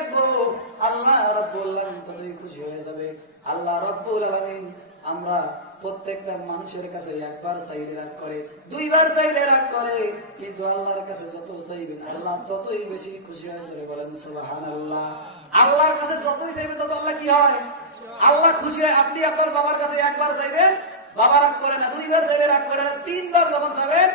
রাখবো, আল্লাহ রাব্বুল আলামিন ততই খুশি হয়ে যাবে। আল্লাহ রাব্বুল আলামিন আমরা প্রত্যেকটা মানুষের কাছে একবার চাইলে রাগ করে, দুইবার চাইলে রাগ করে, কিন্তু আল্লাহর কাছে যত চাইবেন আল্লাহ ততই বেশি খুশি হয়ে যাবে। বলেন সুবহানাল্লাহ। আল্লাহর কাছে যতই চাইবেন তত আল্লাহ কি হয়? আল্লাহ খুশি হয়। আপনি আপনার বাবার কাছে একবার চাইবেন, বাবা রাগ করে না, দুইবার চাইলে রাগ করে না, তিনবার যখন যাবেন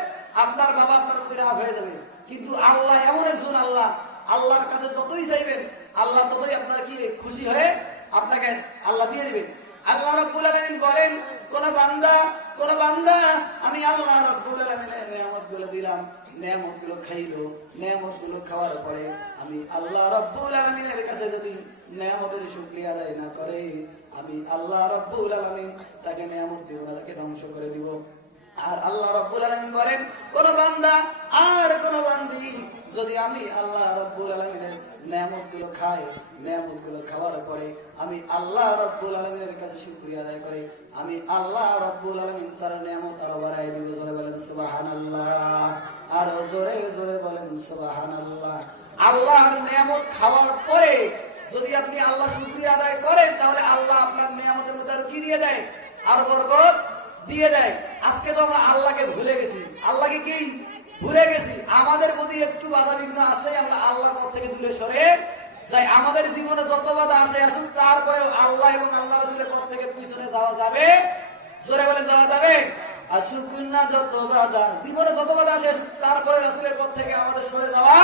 আপনার বাবা আপনার প্রতি রাগ হয়ে যাবে। কিন্তু আল্লাহ এমন একজন আল্লাহ, আল্লাহর কাছে যতই চাইবেন আল্লাহ ততই আপনার কি খুশি হয়ে আপনাকে আল্লাহ দিয়ে দিবেন। আল্লাহ রাব্বুল আলামিন বলেন, কোন বান্দা আমি আল্লাহ রাব্বুল আলামিনের নিয়ামতগুলো দিলাম, নিয়ামতগুলো খাইলো, নিয়ামতগুলো খাওয়ার পরে আমি আল্লাহ রাব্বুল আলামিনের কাছে যদি নিয়ামতের শুকরিয়া আদায় না করে, আমি আল্লাহ রাব্বুল আলামিন তাকে নিয়ামত দিব না, তাকে ধ্বংস করে দিব। আর আল্লাহ রাব্বুল আলামিন বলেন, কোন বান্দা আর কোন বান্দি যদি আমি আল্লাহ রাব্বুল আলামিনের নিয়ামতগুলো খায়, নিয়ামতগুলো খাওয়ার পরে আমি আল্লাহ রাব্বুল আলামিনের কাছে শুকরিয়া আদায় করে, আমি আল্লাহ রাব্বুল আলামিন তার নিয়ামত আরো বাড়ায় দিব। জোরে বলেন সুবহানাল্লাহ। আর জোরে জোরে বলেন সুবহানাল্লাহ। আল্লাহর নিয়ামত খাওয়ার পরে যদি আপনি আল্লাহ শুকরিয়া আদায় করেন, তাহলে আল্লাহ আপনার নিয়ামতের মধ্যে কি দিয়ে দেয়? আর বরকত দিয়ে দেয়। আজকে তো আমরা আল্লাহকে ভুলে গেছি। আল্লাহকে কি ভুলে গেছি? আমাদের প্রতি একটু বাধা বিঘ্ন আসলেই আমরা আল্লাহর পথ থেকে দূরে সরে যাই। আমাদের জীবনে যত বাধা আসে আসুক, তারপরেও আল্লাহ এবং আল্লাহ রাসূলের পথ থেকে পিছনে যাওয়া যাবে? জোরে বলেন যাওয়া যাবে? আসুক না যত বাধা, জীবনে যত বাধা আসে আসুক, তারপরে রাসূলের পথ থেকে আমাদের সরে যাওয়া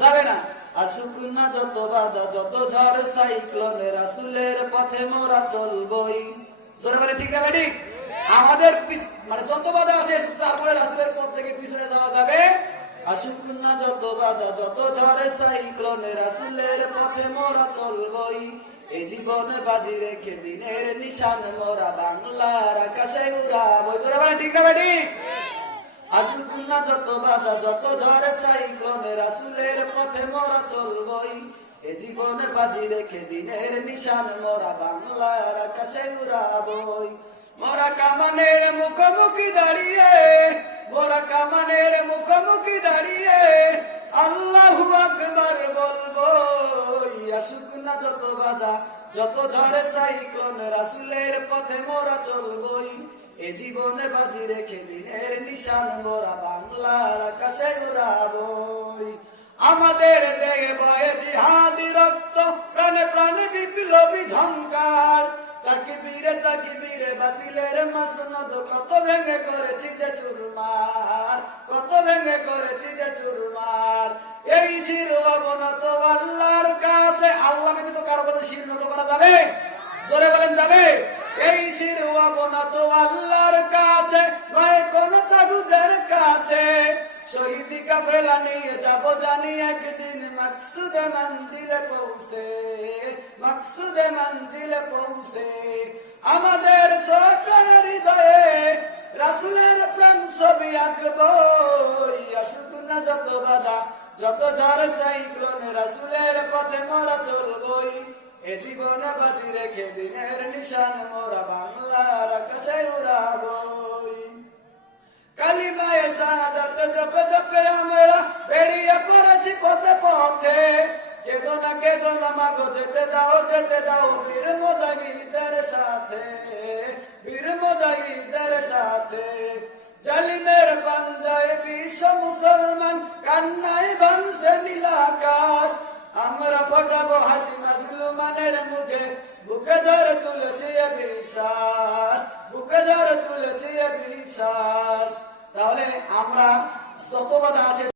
যাবে না। আসুক না যত বাধা, যত ঝড় সাইক্লোনে, রাসূলের পথে মোরা চলবই। জোরে বলে ঠিক না ঠিক? আমাদের মানে যত বাধা আসে তারপরে রাসূলের পথ থেকে পিছনে যাওয়া যাবে? আসুক না যত বাধা, যত ঝড়ে সাইক্লোনে, রাসূলের পথে মোরা চলবই। এই জীবনে বাজি রেখে দিনের নিশান মোরা বাংলার আকাশে উড়াবো। জোরে বলে ঠিক না ঠিক? আসুক না যত বাধা, যত ঝড়ে সাইক্লোনে, রাসূলের পথে মোরা চলবই। এ জীবনে বাজি রেখে দিনের নিশান মোরা বাংলার আকাশে উড়াবই। মোরা কামানের মুখোমুখি দাঁড়িয়ে, মোরা কামানের মুখোমুখি দাঁড়িয়ে আল্লাহু আকবার বলবো। আসুক না যত বাধা, যত ঝড়ে সাইক্লোন, রাসূলের পথে মোরা চলবই। এ জীবনে বাজি রেখে দিনের নিশান মোরা বাংলার আকাশে উড়াবই। আমাদের দেহে বয়ে জিহাদি রক্ত, প্রাণে প্রাণে বিপ্লবী ঝংকার। তাকবীরে তাকবীরে বাতিলের মাসনদ, কত ভেঙে করেছি যে চুরমার, কত ভেঙে করেছি যে চুরমার। এই শির অবনত আল্লাহর কাছে, আল্লাহ ব্যতীত কারো কাছে শির নত করা যাবে? জোরে বলেন যাবে? এই শির অবনত আল্লাহর কাছে, নয় কোন তাগুতের কাছে। শহীদি কাফেলা নিয়ে যাব জানি একদিন মাকসুদে মঞ্জিলে পৌঁছে, মাকসুদে মঞ্জিলে পৌঁছে। আমাদের ছোট হৃদয়ে রাসূলের প্রেম ছবি আঁকবো। আসুক না যত বাধা, যত ঝড় সাইক্লোনে, রাসূলের পথে মোরা চলবই। এ জীবনে বাজি রেখে দিনের নিশান মোরা বাংলার আকাশে উড়াবই। কালিমায়ে শাহাদাত জপে জপে আমরা বেরিয়ে পড়েছি পথে পথে। কেদো না মাগো, যেতে দাও বীর মুজাহিদের সাথে, বীর মুজাহিদের সাথে। জালিমের পাঞ্জায় বিশ্ব মুসলমান, কান্নায় ভাঙছে নীল আকাশ। আমরা ফোটাবো হাসি মাজলুমানের মুখে, বুকে ধরে তুলেছি এ বিশ্বাস, বুকে ধরে তুলেছি এ বিশ্বাস। তাহলে আমরা যত বাধা আসে